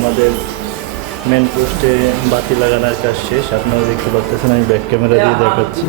আমাদের মেন পোস্টে বাতি লাগানোর কাজ শেষ। আপনারা দেখতে পাচ্ছেন, আমি ব্যাক ক্যামেরা দিয়ে দেখাচ্ছি।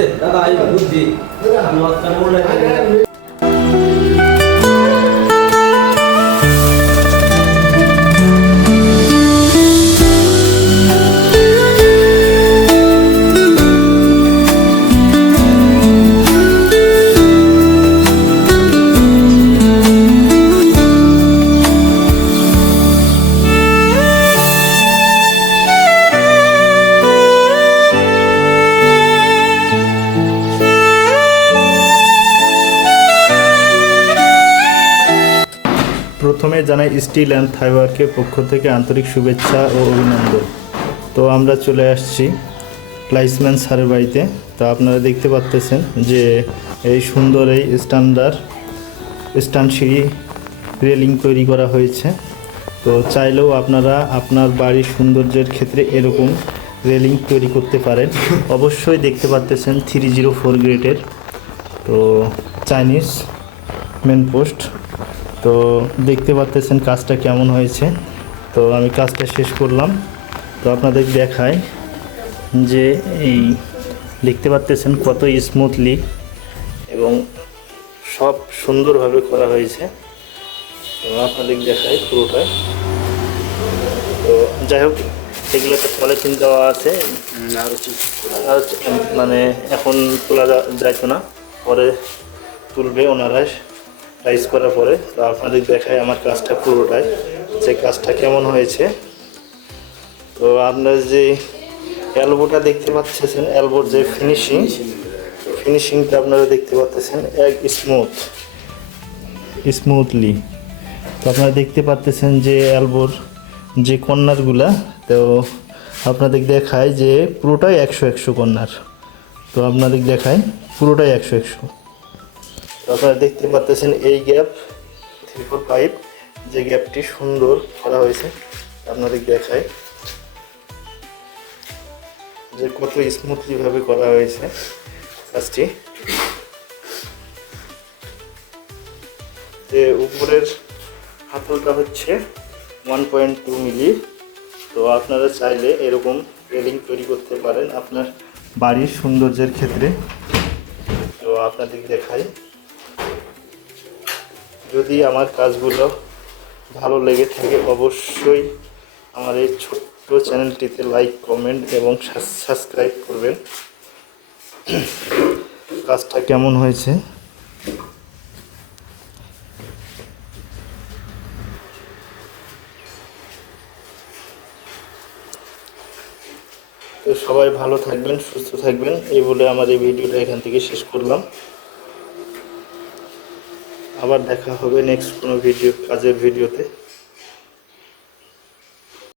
প্রথমে জানাই স্টিল অ্যান্ড থাইওয়ার্কের পক্ষ থেকে আন্তরিক শুভেচ্ছা ও অভিনন্দন। তো আমরা চলে আসছি লাইসম্যান স্যারের বাড়িতে। তো আপনারা দেখতে পাচ্ছেন যে এই সুন্দর এই স্ট্যান্ড সিঁড়ি রেলিং তৈরি করা হয়েছে। তো চাইলেও আপনারা আপনার বাড়ির সৌন্দর্যের ক্ষেত্রে এরকম রেলিং তৈরি করতে পারেন। অবশ্যই দেখতে পাচ্ছেন 304 গ্রেডের তো চাইনিজ মেন পোস্ট। তো দেখতে পাচ্ছেন কাজটা কেমন হয়েছে। তো আমি কাজটা শেষ করলাম। তো আপনাদের দেখাই যে এই দেখতে পাচ্ছেন কত স্মুথলি এবং সব সুন্দরভাবে করা হয়েছে। তো আপনাদের দেখাই পুরোটাই। তো যাই হোক, এগুলোতে পলিথিন দেওয়া আছে, আর মানে এখন তোলা যাইতো না, পরে তুলবে ওনারা টাইস করার পরে। তো আপনাদের দেখায় আমার কাজটা পুরোটাই, যে কাজটা কেমন হয়েছে। তো আপনার যে এলবোটা দেখতে পাচ্ছেন, এলবোর যে ফিনিশিংটা আপনারা দেখতে পাচ্ছেন এক স্মুথলি। তো আপনারা দেখতে পাচ্ছেন যে এলবোর যে কর্নারগুলা, তো আপনাদের দেখায় যে পুরোটাই 100 কর্নার। তো আপনাদের দেখায় পুরোটাই 100। আপনারা দেখতে পাচ্ছেন এই গ্যাপ 3-4-5 যে গ্যাপটি সুন্দর করা হয়েছে। আপনাদের দেখায় যে কত স্মুথলি ভাবে করা হয়েছে কাজটি। যে উপরের হাতলটা হচ্ছে 1.2 মিলি। তো আপনারা চাইলে এরকম রেলিং তৈরি করতে পারেন আপনার বাড়ির সৌন্দর্যের ক্ষেত্রে। তো আপনাদের দেখাই, যদি আমার কাজগুলো ভালো লেগে থাকে অবশ্যই আমার এই ছোট্ট চ্যানেলটিতে লাইক, কমেন্ট এবং সাবস্ক্রাইব করবেন। কাজটা কেমন হয়েছে তো সবাই ভালো থাকবেন, সুস্থ থাকবেন, এই বলে আমার এই ভিডিওটা এখান থেকে শেষ করলাম। আবার দেখা হবে নেক্সট কোনো কাজের ভিডিওতে।